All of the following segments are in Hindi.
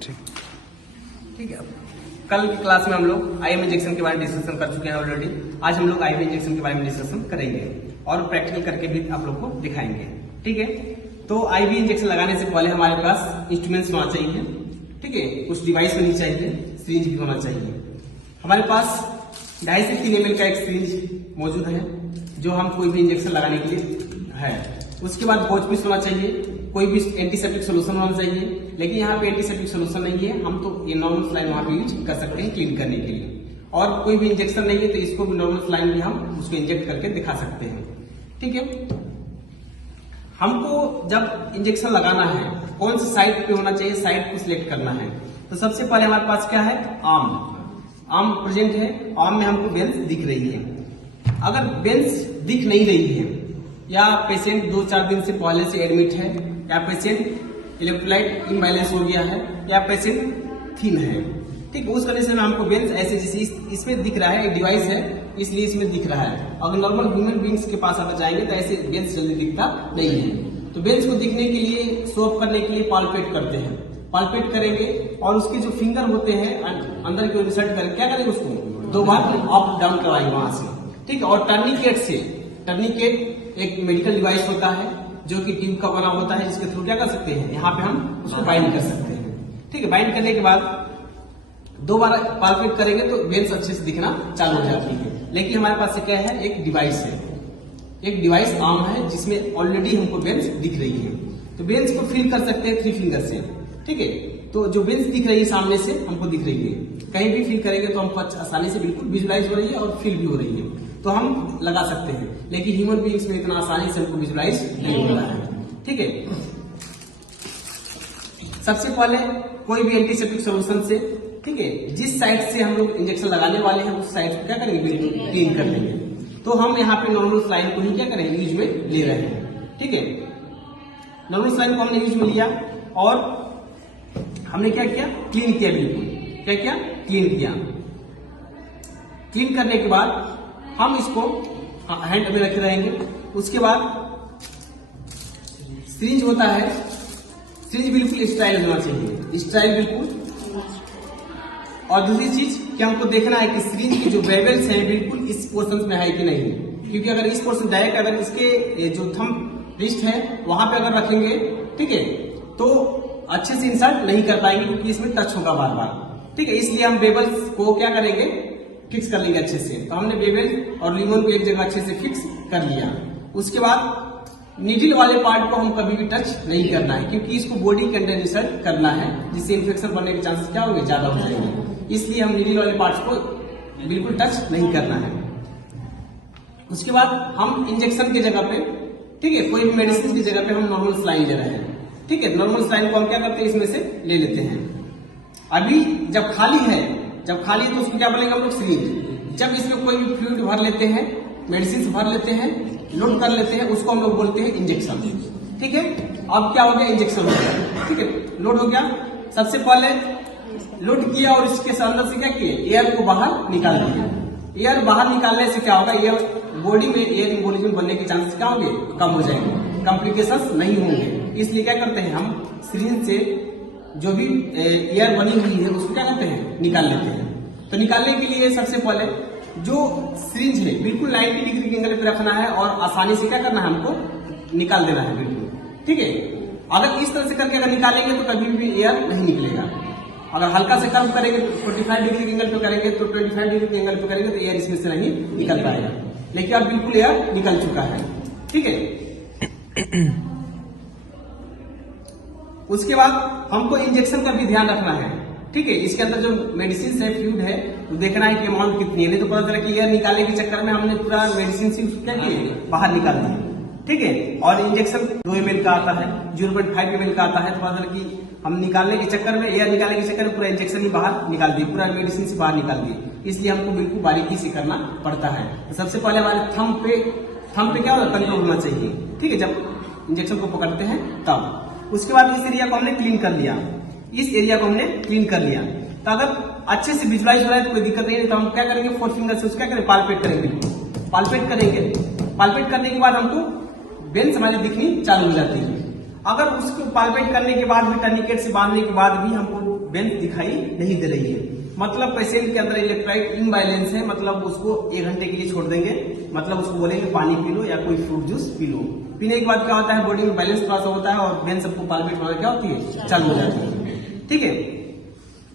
ठीक है। कल की क्लास में हम लोग आईवी इंजेक्शन के बारे में डिस्कशन कर चुके हैं ऑलरेडी। आज हम लोग आईवी इंजेक्शन के बारे में डिस्कशन करेंगे और प्रैक्टिकल करके भी आप लोग को दिखाएंगे। ठीक है, तो आईवी इंजेक्शन लगाने से पहले हमारे पास इंस्ट्रूमेंट्स होना चाहिए। ठीक है, कुछ डिवाइस होनी चाहिए, सिरिंज भी होना चाहिए। हमारे पास 2.5 से 3 ml का एक सिरिंज मौजूद है जो हम कोई भी इंजेक्शन लगाने के लिए है। उसके बाद वॉचपीस होना चाहिए, कोई भी एंटीसेप्टिक सोल्यूशन होना चाहिए, लेकिन यहाँ पे एंटीसेप्टिक सोल्यूशन नहीं है, हम तो ये नॉर्मल स्लाइन वहां पे यूज कर सकते हैं क्लीन करने के लिए। और कोई भी इंजेक्शन नहीं है तो इसको भी नॉर्मल स्लाइन भी हम उसको इंजेक्ट करके दिखा सकते हैं। ठीक है, हमको जब इंजेक्शन लगाना है कौन सी साइड पे होना चाहिए, साइड को सिलेक्ट करना है। तो सबसे पहले हमारे पास क्या है, आर्म प्रेजेंट है। आर्म में हमको बेल्स दिख रही है। अगर बेल्स दिख नहीं रही है या पेशेंट 2-4 दिन से पहले से एडमिट है, या पेशेंट इलेक्ट्रोलाइट इम्बैलेंस हो गया है, या पेशेंट थिन है, ठीक है, उस कंडीशन में हमको बेल्स ऐसे जैसे इसमें दिख रहा है, एक डिवाइस है इसलिए इसमें दिख रहा है। अगर नॉर्मल ह्यूमन बींग्स के पास अगर जाएंगे तो ऐसे बेल्स जल्दी दिखता नहीं है। तो बेल्स को दिखने के लिए, शो अप करने के लिए पाल्पेट करते हैं। पाल्पेट करेंगे और उसके जो फिंगर होते हैं अंदर की ओर इंसर्ट करके क्या करेंगे, उसको 2 बार अप डाउन करवाएंगे वहां से। ठीक है, और टर्निकेट एक मेडिकल डिवाइस होता है जो कि ट्यूब का बना होता है, जिसके थ्रू क्या कर सकते हैं, यहाँ पे हम उसको बाइंड कर सकते हैं। ठीक है, बाइंड करने के बाद 2 बार पाल्पेट करेंगे तो बेल्स अच्छे से दिखना चालू हो जाती है। लेकिन हमारे पास क्या है, एक डिवाइस है, एक डिवाइस आर्म है जिसमें ऑलरेडी हमको बेल्स दिख रही है। तो बेल्स को फील कर सकते हैं 3 फिंगर से। ठीक है, तो जो बेल्स दिख रही है सामने से हमको दिख रही है, कहीं भी फील करेंगे तो हमको आसानी से बिल्कुल विजुलाइज हो रही है और फील भी हो रही है, तो हम लगा सकते हैं। लेकिन ह्यूमन बीइंग्स में इतना आसानी से हमको विजुलाइज नहीं हो रहा है। ठीक है, सबसे पहले कोई भी एंटीसेप्टिक सोल्यूशन से, ठीक है, जिस साइड से हम लोग इंजेक्शन लगाने वाले हैं उस साइड को क्या करेंगे, बिल्कुल क्लीन कर लेंगे। तो हम यहाँ पे नॉर्मल स्लाइन को ही क्या करेंगे, यूज में ले रहे हैं। ठीक है, नॉर्मल स्लाइन को हमने यूज में लिया और हमने क्या किया, क्लीन किया। बिल्कुल क्या किया, क्लीन किया। क्लीन करने के बाद हम इसको हैंड में रखे रहेंगे। उसके बाद सिरिंज होता है, सिरिंज बिल्कुल स्टाइल होना चाहिए, स्टाइल बिल्कुल। और दूसरी चीज कि हमको देखना है कि सिरिंज की जो वेवल्स हैं बिल्कुल इस पोर्शन में है कि नहीं, क्योंकि अगर इस पोर्शन डायरेक्ट अगर इसके जो थंब रिस्ट है वहां पे अगर रखेंगे, ठीक है, तो अच्छे से इंसर्ट नहीं कर पाएंगे क्योंकि इसमें टच होगा बार बार। ठीक है, इसलिए हम बेबल्स को क्या करेंगे, फिक्स कर लेंगे अच्छे से। तो हमने बेबल और लिमोन को एक जगह अच्छे से फिक्स कर लिया। उसके बाद नीडल वाले पार्ट को हम कभी भी टच नहीं करना है, क्योंकि इसको बॉडी के अंदर इंसर्ट करना है, जिससे इन्फेक्शन बढ़ने के चांसेस क्या होंगे, ज्यादा हो जाएंगे। इसलिए हम नीडल वाले पार्ट्स को बिल्कुल टच नहीं करना है। उसके बाद हम इंजेक्शन की जगह पे, ठीक है, कोई भी मेडिसिन की जगह पे हम नॉर्मल स्लाइन ले रहे हैं। ठीक है, नॉर्मल स्लाइन को हम क्या करते हैं, इसमें से ले लेते हैं। अभी जब खाली है तो उसको क्या बोलेंगे हम लोग, सिरिंज। जब इसमें कोई भी फ्लूइड भर लेते हैं, मेडिसिन भर लेते हैं, लोड कर लेते हैं, उसको हम लोग बोलते हैं इंजेक्शन। ठीक है, अब क्या हो गया, इंजेक्शन हो गया। ठीक है, लोड हो गया। सबसे पहले लोड किया और इसके अंदर से क्या किए, एयर को बाहर निकाल दिया। एयर बाहर निकालने से क्या होगा, एयर बॉडी में एयर इम्बोलिज्म बनने के चांसेस क्या होंगे, कम हो जाएंगे, कॉम्प्लिकेशंस नहीं होंगे। इसलिए क्या करते हैं, हम सिरिंज से जो भी एयर बनी हुई है उसको क्या करते हैं, निकाल लेते हैं। तो निकालने के लिए सबसे पहले जो सिरिंज है बिल्कुल 90 डिग्री के एंगल पे रखना है और आसानी से क्या करना है, हमको निकाल देना है बिल्कुल। ठीक है, अगर इस तरह से करके अगर निकालेंगे तो कभी भी एयर नहीं निकलेगा। अगर हल्का से कर्व करेंगे, 45 डिग्री के एंगल पे करेंगे, तो 25 डिग्री के एंगल पे करेंगे तो एयर इसमें से नहीं निकल पाएगा। लेकिन अब बिल्कुल एयर निकल चुका है। ठीक है, उसके बाद हमको इंजेक्शन का भी ध्यान रखना है। ठीक है, इसके अंदर जो मेडिसिन है, फ्लूइड है, तो देखना है कि अमाउंट कितनी है। नहीं तो पता चला कि एयर निकालने के चक्कर में हमने पूरा मेडिसिन से क्या किए, बाहर निकाल दिए। ठीक है, और इंजेक्शन 2 ml का आता है, 0.5 ml का आता है, तो पता चला कि हम निकालने के चक्कर में, एयर निकालने के चक्कर में पूरा इंजेक्शन ही बाहर निकाल दिए, पूरा मेडिसिन से बाहर निकाल दिए। इसलिए हमको बिल्कुल बारीकी से करना पड़ता है। तो सबसे पहले हमारे थंब पे क्या होता है, कंट्रोल होना चाहिए। ठीक है, जब इंजेक्शन को पकड़ते हैं तब। उसके बाद इस एरिया को हमने क्लीन कर लिया, इस एरिया को हमने क्लीन कर लिया। तो अगर अच्छे से विजुलाइज हो रहा है तो कोई दिक्कत नहीं है। तो हम क्या करेंगे, 4 फिंगर से उसको क्या करें, पाल्पेट करेंगे, पाल्पेट करेंगे। पाल्पेट करने के बाद हमको बेल्स हमारी दिखनी चालू हो जाती है। अगर उसको पाल्पेट करने के बाद भी, टर्निकेट से बांधने के बाद भी हमको वेंस दिखाई नहीं दे रही है, मतलब पेशेंट के अंदर इलेक्ट्रोलाइट इम्बैलेंस है, मतलब उसको 1 घंटे के लिए छोड़ देंगे, मतलब उसको बोलेंगे पानी पी लो या कोई फ्रूट जूस पी लो। पीने के बाद क्या होता है, बॉडी में बैलेंस थोड़ा सा होता है और वेन सबको पाल्पेट होना क्या होती है, चालू हो जाती है। ठीक है,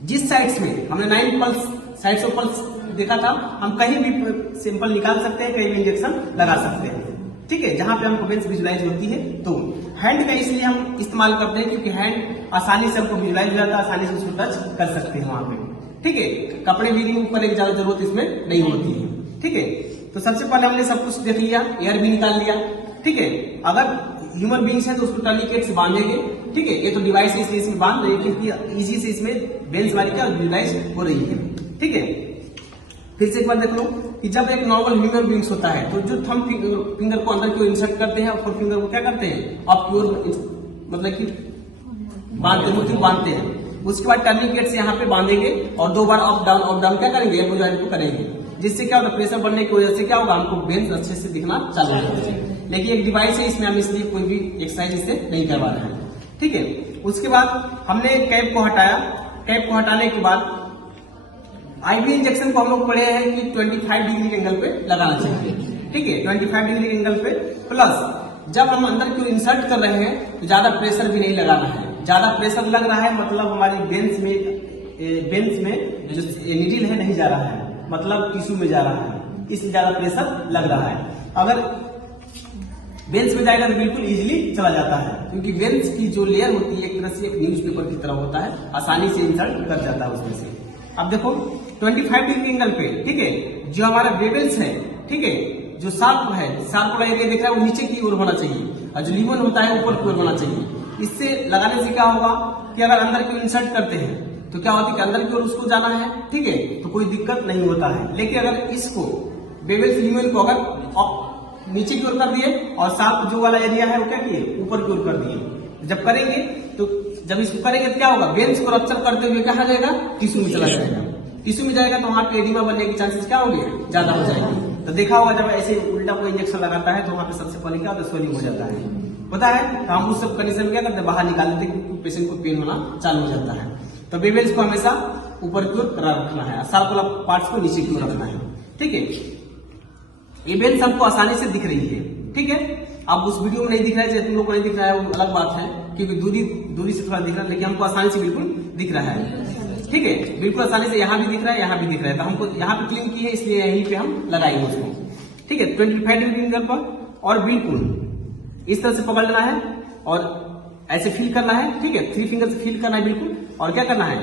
जिस साइड्स में हमने 9 पल्स साइड्स ऑफ पल्स देखा था, हम कहीं भी सैंपल निकाल सकते हैं, कहीं भी इंजेक्शन लगा सकते हैं। ठीक है, जहां पे हमको वेंस विजुलाइज होती है। तो हैंड का इसलिए हम इस्तेमाल करते हैं क्योंकि हैंड आसानी से हमको विजुलाइज हो जाता है, आसानी से उसको टच कर सकते हैं वहां पे। ठीक है, कपड़े भी रिमूव करने की ज्यादा जरूरत इसमें नहीं होती है। ठीक है, तो सबसे पहले हमने सब कुछ देख लिया, एयर भी निकाल लिया। ठीक है, अगर ह्यूमन बींग्स है तो उसको टर्निकेट से बांधेंगे। ठीक है, ये तो डिवाइस है इसलिए इसमें बांध रहे हैं क्योंकि इजी से इसमें वेंस हमारी क्या विजुलाइज हो रही है। ठीक है, फिर से एक बार देख लो कि जब एक नॉर्मल ह्यूमन बींग्स होता है तो जो थंब फिंगर को अंदर की ओर इंसर्ट करते हैं और फोर फिंगर को क्या करते हैं, अप की ओर मतलब कि बांधते हैं। उसके बाद टर्निकेट से यहाँ पे बांधेंगे और 2 बार अप डाउन क्या करेंगे, एल्बो जॉइंट को करेंगे, जिससे क्या होगा, प्रेशर बढ़ने की वजह से क्या होगा, हमको वेंस अच्छे से दिखना चालू हो जाता है। लेकिन एक डिवाइस है, इसमें हम इसलिए कोई भी एक्सरसाइज इससे नहीं करवा रहे हैं। ठीक है, उसके बाद हमने कैप को हटाया। कैप को हटाने के बाद आईवी इंजेक्शन को हम लोग पढ़े हैं कि 25 डिग्री के एंगल पे लगाना चाहिए। ठीक है, 25 डिग्री के एंगल पे, प्लस जब हम अंदर की इंसर्ट कर रहे हैं तो ज्यादा प्रेशर भी नहीं लगाना है। ज्यादा प्रेशर लग रहा है मतलब हमारी वेंस में जो नीडल है नहीं जा रहा है, मतलब टिश्यू में जा रहा है, इसलिए ज्यादा प्रेशर लग रहा है। अगर वेंस में जाएगा तो बिल्कुल इजीली चला जाता है, क्योंकि वेंस की जो लेयर होती है एक तरह से एक न्यूज़पेपर की तरह होता है, आसानी से इंसर्ट कर जाता है उसमें से। अब देखो 25 डिग्री एंगल पे, ठीक है, जो हमारा बेबल्स है, ठीक है, जो शार्प वाला एरिया दिख रहा है वो नीचे की ओर होना चाहिए और जो लीवन होता है ऊपर की ओर होना चाहिए। इससे लगाने से क्या होगा कि अगर अंदर की ओर इंसर्ट करते हैं तो क्या होता है कि अंदर की ओर उसको जाना है, ठीक है, तो कोई दिक्कत नहीं होता है। लेकिन अगर इसको बेबल्स लीवन को अगर नीचे की ओर कर दिए और शार्प जो वाला एरिया है वो क्या किए, ऊपर की ओर कर दिए, जब करेंगे तो जब इसको करेंगे तो क्या होगा, वेंस को रप्चर करते हुए कहा जाएगा, टिश्यू में चला जाएगा। टिश्यू में जाएगा तो वहां पे एडिमा बनने की चांसेस क्या होंगे, ज्यादा हो जाएंगे। तो देखा होगा जब ऐसे उल्टा कोई इंजेक्शन लगाता है तो वहां पे सबसे पहले क्या होता है, स्वेलिंग हो जाता है, पता है। तो हम उस सब कंडीशन में क्या करते हैं, बाहर निकाल देते हैं क्योंकि पेशेंट को पेन होना चालू हो जाता है। तो बेबल्स को हमेशा ऊपर की ओर रखना है, शार्प वाला पार्ट्स को नीचे की ओर रखना है। ठीक है, ये वेंस हमको आसानी से दिख रही है। ठीक है, अब उस वीडियो में नहीं दिख रहा है, तुम लोग को नहीं दिख रहा है वो अलग बात है, क्योंकि दूरी से थोड़ा दिख रहा है, लेकिन हमको आसानी से बिल्कुल दिख रहा है। ठीक है, बिल्कुल आसानी से यहाँ भी दिख रहा है, यहाँ भी दिख रहा है, तो हमको यहाँ पे क्लिक की है इसलिए यहीं पे हम लगाएंगे उसको। ठीक है, 25 डिग्री एंगल पर, और बिल्कुल इस तरह से पकड़ लेना है और ऐसे फील करना है। ठीक है, 3 फिंगर से फील करना है बिल्कुल, और क्या करना है,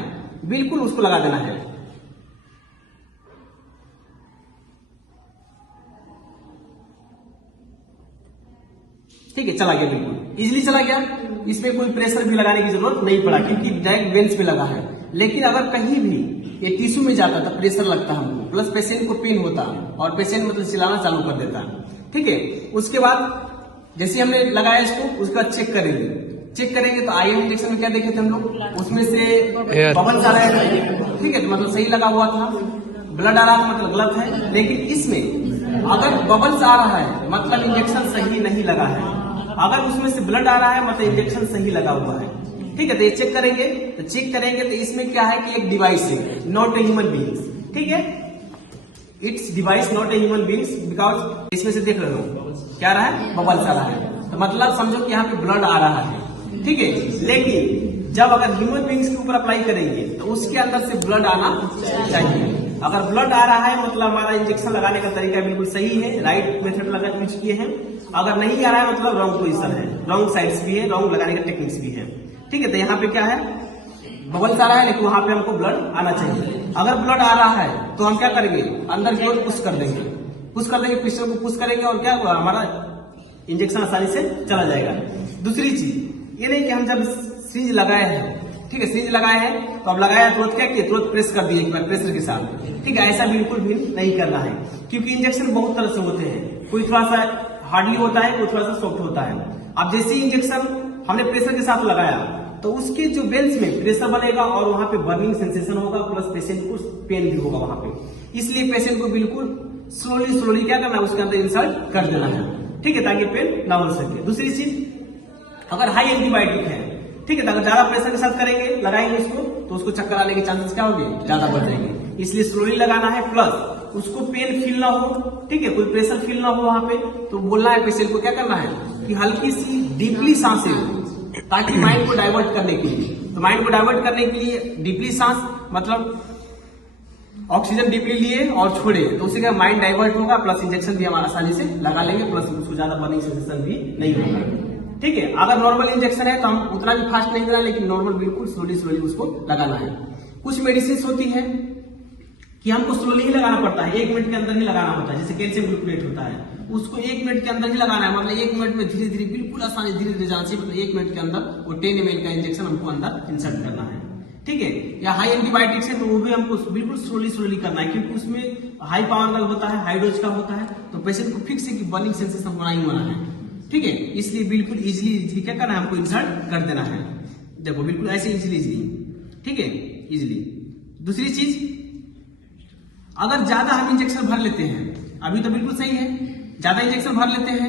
बिल्कुल उसको लगा देना है। ठीक है, चला गया, बिल्कुल इजीली चला गया, इसमें कोई प्रेशर भी लगाने की जरूरत नहीं पड़ा क्योंकि डायरेक्ट वेंस पे लगा है। लेकिन अगर कहीं भी ये टिश्यू में जाता तो प्रेशर लगता हमको, प्लस पेशेंट को पेन होता और पेशेंट मतलब चिल्लाना चालू कर देता। ठीक है, उसके बाद जैसे हमने लगाया इसको, उसके बाद चेक करेंगे तो आईएम इंजेक्शन में क्या देखे थे हम लोग, उसमें से बबल्स आ रहे थे। ठीक है, तो मतलब सही लगा हुआ था, ब्लड आ रहा था मतलब गलत है। लेकिन इसमें अगर बबल्स आ रहा है मतलब इंजेक्शन सही नहीं लगा है, अगर उसमें से ब्लड आ रहा है मतलब इंजेक्शन सही लगा हुआ है। ठीक है, तो ये चेक करेंगे तो इसमें क्या है कि एक डिवाइस है, नॉट ए ह्यूमन बीइंग्स। ठीक है, it's device not a human beings, because इसमें से देख रहे हो क्या रहा है, बबल्स आ रहा है, तो मतलब समझो कि यहाँ पे ब्लड आ रहा है। ठीक है, लेकिन जब अगर ह्यूमन बीइंग्स के ऊपर अप्लाई करेंगे तो उसके अंदर से ब्लड आना चाहिए। अगर ब्लड आ रहा है मतलब हमारा इंजेक्शन लगाने का तरीका बिल्कुल सही है, राइट मेथड लगा यूज किए हैं। अगर नहीं आ रहा है मतलब रॉन्ग पोजिशन है, रॉन्ग साइड्स भी है, रॉन्ग लगाने के टेक्निक्स भी है। ठीक है, तो यहाँ पे क्या है, बबल्स आ रहा है लेकिन वहां पे हमको ब्लड आना चाहिए। अगर ब्लड आ रहा है तो हम क्या करेंगे, अंदर की ओर पुश कर देंगे, पिस्टन को पुश करेंगे और क्या होगा, हमारा इंजेक्शन आसानी से चला जाएगा। दूसरी चीज ये नहीं कि हम जब सीज लगाए हैं, ठीक है, सीज लगाए हैं तो अब लगाया तुरंत क्या किया, तुरंत प्रेस कर दिए एक बार प्रेशर के साथ। ठीक है, ऐसा बिल्कुल भी नहीं करना है, क्योंकि इंजेक्शन बहुत तरह से होते हैं, कोई थोड़ा सा हार्डली होता है, कोई थोड़ा सा सॉफ्ट होता है। अब जैसे ही इंजेक्शन हमने प्रेशर के साथ लगाया तो उसके जो वेंस में प्रेशर बनेगा और वहां पे बर्निंग सेंसेशन होगा, प्लस पेशेंट को पेन भी होगा वहां पे। इसलिए पेशेंट को बिल्कुल स्लोली क्या करना है, उसके अंदर इंसर्ट कर देना है। ठीक है, ताकि पेन ना हो सके। दूसरी चीज, अगर हाई एंटीबायोटिक है, ठीक है, तो अगर ज्यादा प्रेशर के साथ करेंगे, लगाएंगे इसको तो उसको चक्कर आने के चांसेस क्या होंगे, ज्यादा बढ़ जाएंगे। इसलिए स्लोली लगाना है, प्लस उसको पेन फील ना हो, ठीक है, कोई प्रेशर फील ना हो वहां पे, तो बोलना है पेशेंट को क्या करना है कि हल्की सी डीपली सांसें लो, ताकि माइंड को डाइवर्ट करने के लिए। तो माइंड को डाइवर्ट करने के लिए डीपली सांस मतलब ऑक्सीजन डीपली लिए और छोड़े, तो उससे क्या माइंड डाइवर्ट होगा, प्लस इंजेक्शन भी हम आसानी से लगा लेंगे, प्लस उसको ज्यादा बर्निंग सेंसेशन भी नहीं होगा, ठीक है। अगर नॉर्मल इंजेक्शन है तो हम उतना भी फास्ट नहीं देना, लेकिन नॉर्मल बिल्कुल स्लोली स्लोली उसको लगाना है। कुछ मेडिसिन होती है कि हमको स्लोली ही लगाना पड़ता है, 1 मिनट के अंदर ही लगाना होता है, जैसे कैल्शियम ग्लूकोनेट होता है, उसको 1 मिनट के अंदर ही लगाना है, मतलब 1 मिनट में धीरे धीरे बिल्कुल आसानी धीरे धीरे जाना चाहिए, मतलब 1 मिनट के अंदर वो 10 ml का इंजेक्शन हमको अंदर इंसर्ट करना है, ठीक है। या हाई एंटीबायोटिक्स है तो वो भी हमको बिल्कुल स्लोली स्लोली करना है, क्योंकि उसमें हाई पावर का होता है, हाई डोज का होता है, तो पेशेंट को फिक्स है कि बर्निंग सेंसेशन होना ही होना है, ठीक है। इसलिए बिल्कुल इजिली क्या करना है, हमको इंसर्ट कर देना है, देखो बिल्कुल ऐसे इजिली, ठीक है, इजिली। दूसरी चीज, अगर ज्यादा हम इंजेक्शन भर लेते हैं, अभी तो बिल्कुल सही है, ज्यादा इंजेक्शन भर लेते हैं,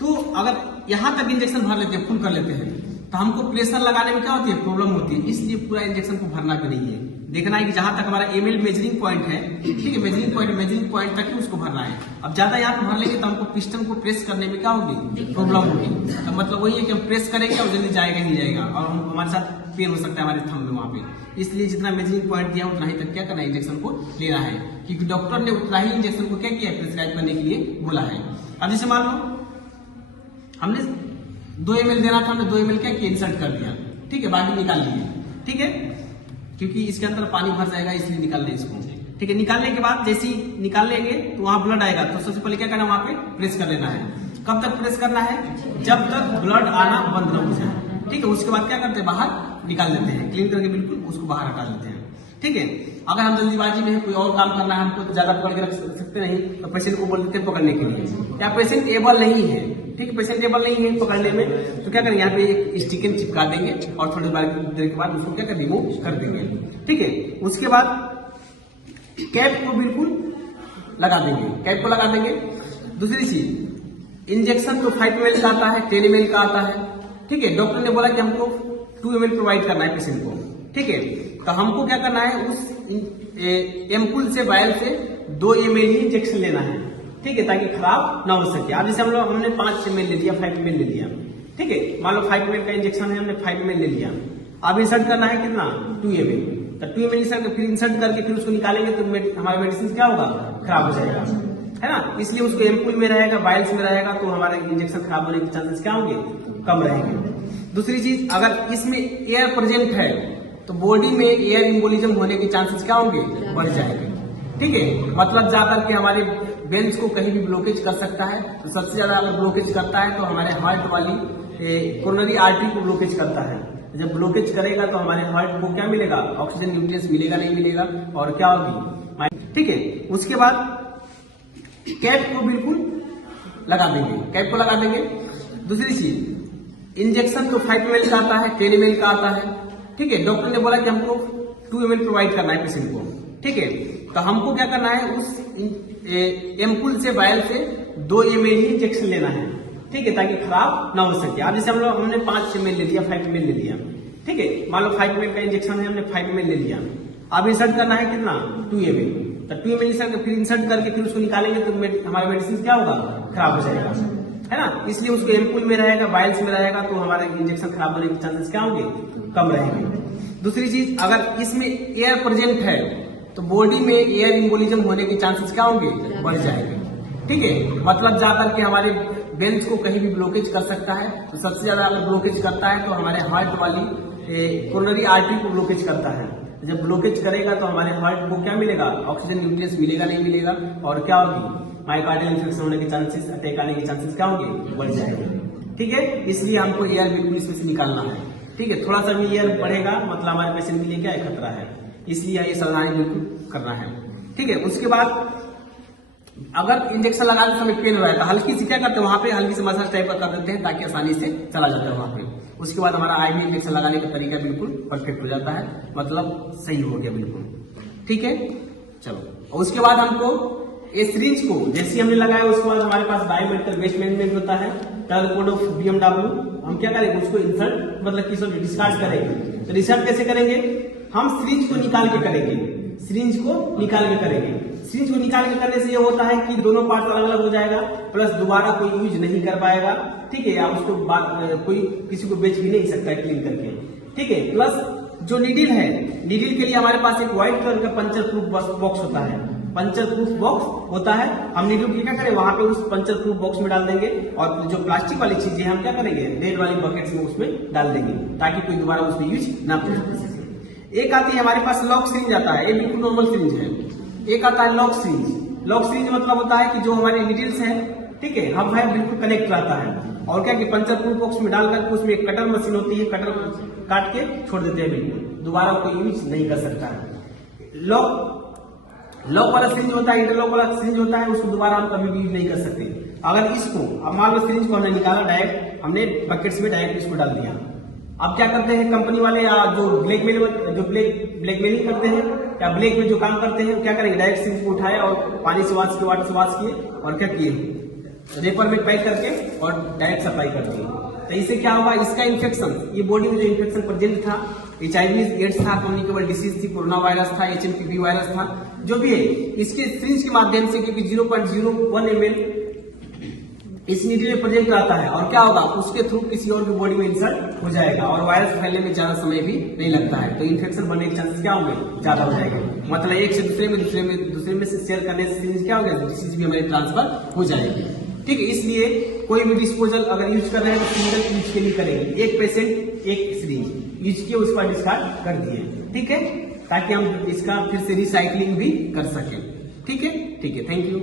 तो अगर यहां तक इंजेक्शन भर लेते हैं, फुल कर लेते हैं, तो हमको प्रेशर लगाने में क्या होती है, प्रॉब्लम होती है। इसलिए पूरा इंजेक्शन को भरना भी नहीं है, देखना है कि जहां तक हमारा एमएल मेजरिंग पॉइंट है, ठीक है, मेजरिंग पॉइंट तक ही उसको भरना है। अब ज्यादा यहाँ पे भर लेंगे तो हमको पिस्टन को प्रेस करने में क्या होगी, प्रॉब्लम होगी। तो मतलब वही है कि हम प्रेस करेंगे और जल्दी जाएगा ही जाएगा, और हमारे साथ पेन हो सकता है हमारे थंब में वहां पे। इसलिए जितना मेजरिंग पॉइंट दिया उतना ही तक क्या करना है, इंजेक्शन को लेना है, क्योंकि डॉक्टर ने उतना ही इंजेक्शन को क्या किया है, प्रिस्क्राइब करने के लिए बोला है। अब जैसे मान लो हमने 2 ml देना था, हमने 2 ml क्या किया, इंसर्ट कर दिया, ठीक है, बाकी निकाल लिए, ठीक है, क्योंकि इसके अंदर पानी भर जाएगा, इसलिए निकाल लें इसको, ठीक है। निकालने के बाद जैसे ही निकाल लेंगे तो वहां ब्लड आएगा, तो सबसे पहले क्या करना है, वहां पे प्रेस कर लेना है। कब तक प्रेस करना है, जब तक ब्लड आना बंद न हो जाए, ठीक है। उसके बाद क्या करते हैं, बाहर निकाल देते हैं, क्लीन करके बिल्कुल उसको बाहर हटा देते हैं, ठीक है। अगर हम जल्दीबाजी में कोई और काम करना है हमको, तो ज्यादा पकड़ के रख सकते नहीं, तो पेशेंट को बोल देते हैं पकड़ने के लिए, या पेशेंट एबल नहीं है, ठीक है, पेशेंट एबल नहीं है पकड़ने में, तो क्या करेंगे, यहाँ पे एक स्टिकर चिपका देंगे और थोड़ी देर के बाद उसको क्या कर रिमूव कर देंगे, ठीक है। उसके बाद कैप को बिल्कुल लगा देंगे, कैप को लगा देंगे। दूसरी चीज, इंजेक्शन तो 5 ml का आता है, 10 ml का आता है, ठीक है। डॉक्टर ने बोला कि हमको 2 ml प्रोवाइड करना है पेशेंट को, ठीक है। तो हमको क्या करना है, उस एम्पुल से वायल से 2 ml ही इंजेक्शन लेना है, ठीक है, ताकि खराब ना हो सके। अब जैसे हमने 5 ml ले लिया, 5 ml ले लिया, ठीक है, मान लो 5 ml का इंजेक्शन है, हमने 5 ml ले लिया, अब इंसर्ट करना है कितना, 2 ml, तो 2 ml इंसर्ट करके फिर उसको निकालेंगे तो हमारा मेडिसिन क्या होगा, खराब हो जाएगा, है ना। इसलिए उसको एम्पुल में रहेगा, वायल्स में रहेगा, तो हमारे इंजेक्शन खराब होने के चांसेस क्या होंगे, कम रहेंगे। दूसरी चीज, अगर इसमें एयर प्रेजेंट है तो बॉडी में एयर एम्बोलिज्म होने के चांसेस क्या होंगे, बढ़ जाएंगे, ठीक है। मतलब ज्यादा कि हमारे वेन्स को कहीं भी ब्लॉकेज कर सकता है, तो सबसे ज्यादा अगर ब्लॉकेज करता है तो हमारे हार्ट वाली कोरोनरी आर्टरी को ब्लॉकेज करता है। जब ब्लॉकेज करेगा तो हमारे हार्ट को क्या मिलेगा, ऑक्सीजन न्यूट्रिएंट्स मिलेगा नहीं मिलेगा, और क्या होगी, ठीक है। उसके बाद कैप को बिल्कुल लगा देंगे, कैप को लगा देंगे। दूसरी चीज, इंजेक्शन तो 5 ml का आता है, 10 ml का आता है, ठीक है। डॉक्टर ने बोला कि हमको 2 ml प्रोवाइड करना है पेशेंट को, ठीक है। तो हमको क्या करना है, उस एम्पुल से वायल से 2 ml ही इंजेक्शन लेना है, ठीक है, ताकि खराब ना हो सके। अब जैसे हमने 5 ml ले लिया, 5 ml ले लिया, ठीक है, मान लो 5 ml का इंजेक्शन है, हमने 5 ml ले लिया, अब इंसर्ट करना है कितना, 2 ml, तो 2 ml फिर इंसर्ट करके फिर उसको निकालेंगे तो हमारा मेडिसिन क्या होगा, खराब हो जाएगा, है ना। इसलिए उसको एम्पुल में रहेगा, वायल्स में रहेगा, तो हमारे इंजेक्शन खराब होने के चांसेस क्या होंगे, कम रहेंगे। दूसरी चीज, अगर इसमें एयर प्रेजेंट है तो बॉडी में एयर एम्बोलिज्म होने के चांसेस क्या होंगे, बढ़ जाएंगे, ठीक है। मतलब ज्यादा कि हमारे वेन्स को कहीं भी ब्लॉकेज कर सकता है, तो सबसे ज्यादा अगर ब्लॉकेज करता है तो हमारे हार्ट वाली कोरोनरी आर्टरी को ब्लॉकेज करता है। जब ब्लॉकेज करेगा तो हमारे हार्ट को क्या मिलेगा, ऑक्सीजन न्यूट्रिएंट्स मिलेगा नहीं मिलेगा, और क्या होगी, मायोकार्डियल इंफेक्शन होने के चांसेस, अटैक आने के चांसेस क्या होंगे, बढ़ जाएंगे, ठीक है। इसलिए हमको एयर बिल्कुल इसमें से निकालना है, ठीक है। थोड़ा सा भी एयर बढ़ेगा मतलब हमारे पेशेंट के लिए क्या है, खतरा है, इसलिए ये सावधानी बिल्कुल करना है, ठीक है। उसके बाद अगर इंजेक्शन लगाने समय पेन हो रहा है तो हल्की सी क्या करते हैं, वहां पे हल्की सी मसाज टाइप का कर देते हैं, ताकि आसानी से चला जाता है वहां पे। उसके बाद हमारा आईवी इंजेक्शन लगाने का तरीका बिल्कुल परफेक्ट हो जाता है, मतलब सही हो गया बिल्कुल, ठीक है। चलो, उसके बाद हमको इस सिरिंज को जैसे हमने लगाया, उसके बाद हमारे पास बायोमेडिकल वेस्ट मैनेजमेंट होता है, टर्न कोड ऑफ BMW। हम क्या करेंगे, उसको इंसर्ट मतलब कि डिस्कार्ड करेंगे। तो डिस्कार्ड कैसे करेंगे, हम सिरिंज को निकाल के करेंगे, सिरिंज को निकाल के करेंगे। सिरिंज को निकाल के करने से ये होता है कि दोनों पार्ट अलग अलग हो जाएगा, प्लस दोबारा कोई यूज नहीं कर पाएगा, ठीक है। आप उसको कोई किसी को बेच भी नहीं सकता है क्लीन करके, ठीक है। प्लस जो नीडल है, नीडल के लिए हमारे पास एक व्हाइट कलर का पंचर प्रूफ बॉक्स होता है, पंचर प्रूफ बॉक्स होता है। हम नीडल को क्या करें, वहां पे उस पंचर प्रूफ बॉक्स में डाल देंगे, और जो प्लास्टिक वाली चीजें हम क्या करेंगे, रेड वाली बकेट्स में उसमें डाल देंगे, ताकि कोई दोबारा उसमें यूज ना कर सके। एक आती है हमारे पास लॉक सिरिंज आता है, ये बिल्कुल नॉर्मल सिरिंज है। एक आता है लॉक सिरिंज। लॉक सिरिंज मतलब होता है कि जो हमारे नीडल्स है, ठीक है, हम है बिल्कुल कनेक्ट रहता है, और क्या कि पंचर प्रूफ बॉक्स में डाल करके उसमें एक कटर मशीन होती है, कटर काट के छोड़ देते हैं, बिल्कुल दोबारा कोई यूज नहीं कर सकता है। लॉक वाला सिरिंज होता है, इंटरलॉक वाला सिरिंज होता है, उसको दोबारा हम कभी भी यूज नहीं कर सकते। अगर इसको, अब मान लो सिरिंज को हमने निकाला, डायरेक्ट हमने बकेट्स में डायरेक्ट इसको डाल दिया। अब क्या करते हैं कंपनी वाले या जो ब्लैकमेलिंग करते हैं या ब्लैक में जो काम करते हैं, क्या करेंगे, डायरेक्ट सिरिंज को उठाया और पानी से वाश किए, वाटर से वाश किए, और क्या किए, रेपर में पैक करके और डायरेक्ट सप्लाई कर दिए। तो इससे क्या होगा, इसका इन्फेक्शन, ये बॉडी में जो इन्फेक्शन प्रेजेंट था, HIV एड्स था, कम्युनिकेबल डिसीज थी, कोरोना वायरस था, HMPV वायरस था, जो भी है, इसके सिरिंज के माध्यम से, क्योंकि 0.01 ml इस नीडल में प्रेजेंट रहता है, और क्या होगा, उसके थ्रू किसी और की बॉडी में इंसर्ट हो जाएगा, और वायरस फैलने में ज्यादा समय भी नहीं लगता है, तो इन्फेक्शन बनने के चांसेस क्या होंगे, ज्यादा हो जाएंगे। मतलब एक से दूसरे में से शेयर करने से सिरिंज क्या हो गया, डिसीज भी हमारे ट्रांसफर हो जाएगी, ठीक है। इसलिए कोई भी डिस्पोजल अगर यूज कर रहे हैं तो सिंगल यूज के लिए करेंगे, एक पेशेंट एक सिरिंज यूज किए, उसका डिस्कार्ड कर दिए, ठीक है, ताकि हम इसका फिर से रिसाइकलिंग भी कर सकें, ठीक है। Thank you.